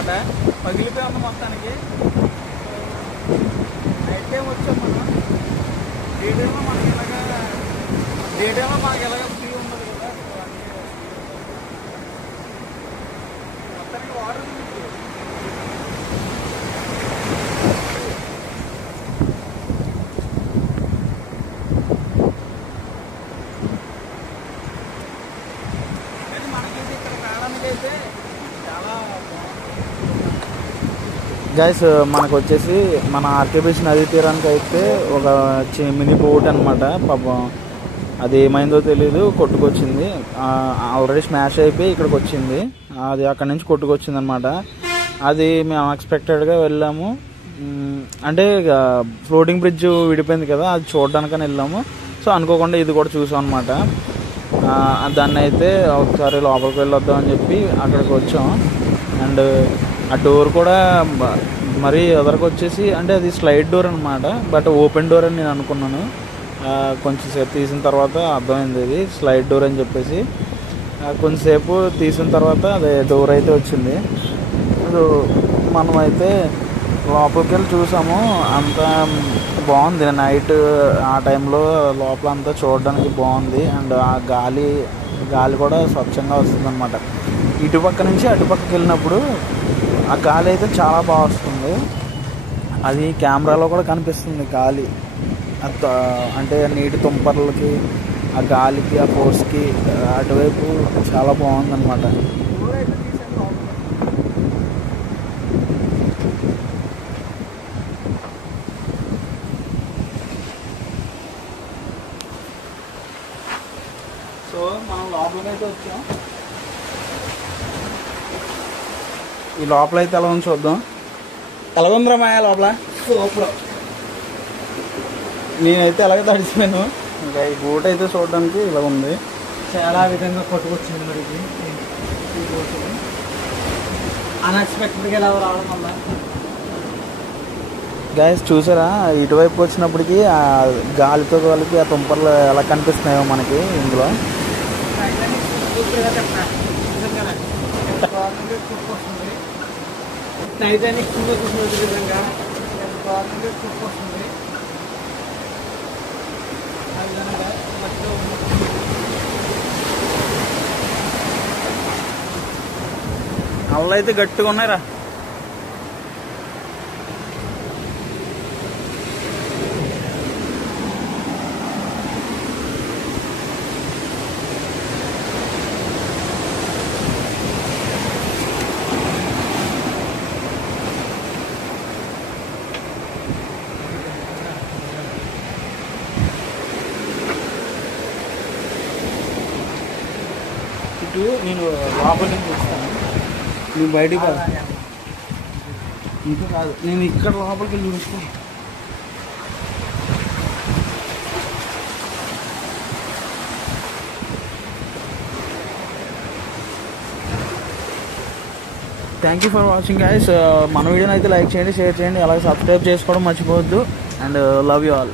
అనమాట, పగిలిపోయి ఉంది మొత్తానికి. నైట్ టైం వచ్చాం మనం. డే టైంలో మనకి ఇలాగ ఫ్రీ ఉండదు కదా, మొత్తానికి వాటర్ మనకైతే ఇక్కడ రావడానికి అయితే చాలా గైస్. మనకు వచ్చేసి మన ఆర్కే బీచ్ నదీ తీరానికి అయితే ఒక మినీ బోట్ అనమాట. పాపం అది ఏమైందో తెలీదు, కొట్టుకొచ్చింది. ఆల్రెడీ స్మాష్ అయిపోయి ఇక్కడికి వచ్చింది. అది అక్కడి నుంచి కొట్టుకొచ్చింది అనమాట. అది మేము అన్ఎక్స్పెక్టెడ్గా వెళ్ళాము. అంటే ఫ్లోటింగ్ బ్రిడ్జ్ విడిపోయింది కదా, అది చూడడానికని వెళ్ళాము. సో అనుకోకుండా ఇది కూడా చూసాం అనమాట. దాన్ని అయితే ఒకసారి లోపలికి వెళ్ళొద్దాం అని చెప్పి అక్కడికి వచ్చాం. అండ్ ఆ డోర్ కూడా మరీ ఎదరికి వచ్చేసి, అంటే అది స్లైడ్ డోర్ అనమాట, బట్ ఓపెన్ డోర్ అని నేను అనుకున్నాను. కొంచెంసేపు తీసిన తర్వాత అర్థమైంది ఇది స్లైడ్ డోర్ అని చెప్పేసి. కొంచెంసేపు తీసిన తర్వాత అదే డోర్ అయితే వచ్చింది. సో మనమైతే లోపలికి వెళ్ళి చూసాము. అంతా బాగుంది. నైట్ ఆ టైంలో లోపల అంతా చూడడానికి బాగుంది. అండ్ ఆ గాలి కూడా స్వచ్ఛంగా వస్తుంది అనమాట. ఇటుపక్క నుంచి అటుపక్కకి వెళ్ళినప్పుడు ఆ గాలి అయితే చాలా బాగా వస్తుంది. అది కెమెరాలో కూడా కనిపిస్తుంది గాలి. అంటే నీటి తుంపర్లకి, ఆ గాలికి, ఆ ఫోర్స్కి అటువైపు చాలా బాగుందన్నమాట. సో మనం లోపలికైతే వచ్చాం. ఈ లోపల అయితే ఎలా ఉంది చూద్దాం. ఎలా ఉందిరా మాయా లోపల? లోపల నేనైతే ఎలాగ తడిచిపోయాను. ఇంకా ఈ బోట్ అయితే చూడడానికి ఇలా ఉంది. చాలా విధంగా కొట్టుకొచ్చింది మరి. అన్ఎక్స్పెక్టెడ్గా ఎలా రావడం వల్ల గైస్ చూసారా, ఇటువైపు వచ్చినప్పటికీ ఆ గాలితో వాళ్ళకి ఆ తుంపర్లు ఎలా కనిపిస్తున్నాయో మనకి ఇందులో. టైటానిక్ చూసిన విధంగా వస్తుంది. అల్ల అయితే గట్టిగా ఉన్నాయిరా. ఇటు నేను లోపల నుంచి చూస్తాను, నువ్వు బయటికి కాదు. ఇంకా కాదు, నేను ఇక్కడ లోపలికి వెళ్ళి చూస్తాను. Thank you for watching guys. మన వీడియోని అయితే లైక్ చేయండి, షేర్ చేయండి, అలాగే సబ్స్క్రైబ్ చేసుకోవడం మర్చిపోవద్దు. And love you all.